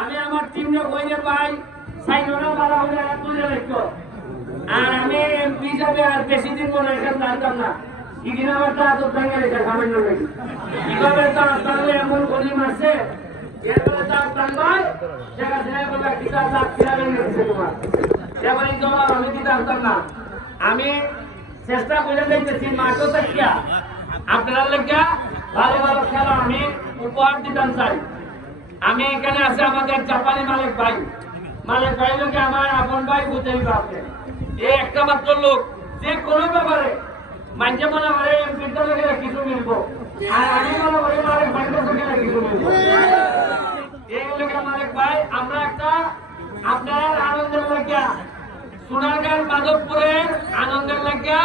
আমি আমার টিমে কইলে পাই সাইডরা বাড়া হলে তুলে রাখো আর আমি এমপি হিসাবে আর বেশি দিন মনে এখানে জানতাম না ইদিন আমার তা তো ভেঙে রেখে সামান্য নাকি কিভাবে তার তাহলে এমন গলি মারছে এরপরে তার টানবাই জায়গা ছেড়ে বলে কিতা তার ফিরাবে নিয়েছে তোমার এবারই তোমার আমি দিতে আসতাম না আমি চেষ্টা করে দেখতেছি মাঠও থাকিয়া আপনার লেখা ভালো ভালো খেলা আমি উপহার দিতাম চাই আমি এখানে আছে আমাদের জাপানি মালিক ভাই লোকে আমার আপন ভাই বুঝেই পারছে এই একটা মাত্র লোক যে কোনো ব্যাপারে মাঝে মনে করে এমপির লোকেরা কিছু মিলবো আর আমি মনে করি মালিক ভাইয়ের লোকেরা কিছু মিলবো এই লোকের মালিক ভাই আমরা একটা আপনার আনন্দের লাগিয়া সোনারগাঁও মাধবপুরের আনন্দের লাগিয়া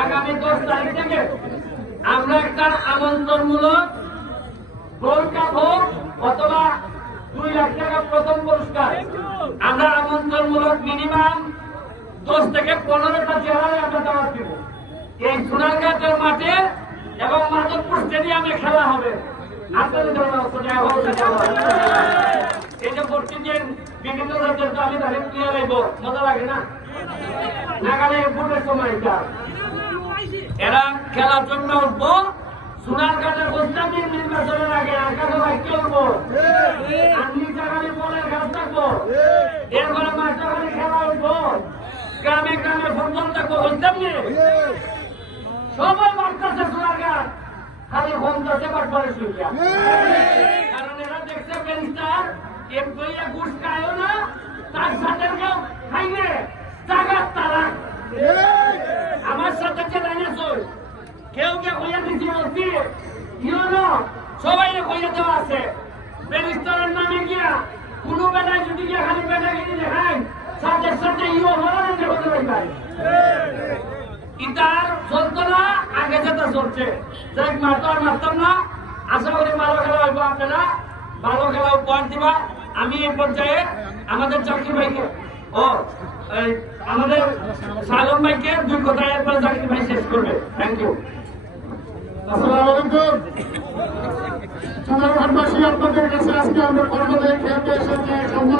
আগামী 10 তারিখ থেকে আমরা একটা আমন্ত্রণমূলক গোল্ড কাপ হোক অথবা 2 লাখ টাকা প্রথম পুরস্কার আমরা আমন্ত্রণমূলক মিনিমাম 10 থেকে 15টা জেলায় আমরা দাওয়াত দিব এই সোনারগাঁও মাঠে এবং মাধবপুর স্টেডিয়ামে খেলা হবে আপনাদের এই যে প্রতিদিন বিভিন্ন রাজ্যের আমি তাদের প্লেয়ার আইব মজা লাগে না নাগালে ভোটের সময়টা এরা খেলার জন্য উঠবো সোনারগাঁওয়ের গোস্তামির নির্বাচনের আগে আকাশে বাইকে উঠবো আমি জায়গায় বলের গাছ থাকবো এরপরে মাঝখানে খেলা উঠবো গ্রামে গ্রামে ফুটবল থাকবো গোস্তামি সবাই মারতেছে সোনারগাঁও খালি হোম চাষে বাটবারে শুনছে কারণ এরা দেখছে বেঞ্চার এমপিয়া ঘুষ খায়ও না তার সাথে কেউ খাইলে টাকার তারা আমার সাথে যে ডাইনোসর কেউ কে কইয়া দিছি বলছি ইউনো সবাই কইয়া দেওয়া আছে বেরিস্টারের নামে গিয়া কোনো বেটায় যদি গিয়া খালি বেটাগিরি দেখায় সাথে সাথে ইউ হলার হতে পারে ইতার চলতো না আগে যেটা চলছে যাই মারতাম না আশা করি ভালো খেলা হইব আপনারা ভালো খেলা উপহার দিবা আমি এই পর্যায়ে আমাদের চাকরি ভাইকে ও আমাদের সালম ভাইকে 2 কথা এরপরে চাকরি ভাই শেষ করবে থ্যাংক ইউ আসসালামু আলাইকুম সোনারগাঁওবাসী আপনাদের কাছে আজকে আমরা কর্মদের খেলতে এসেছি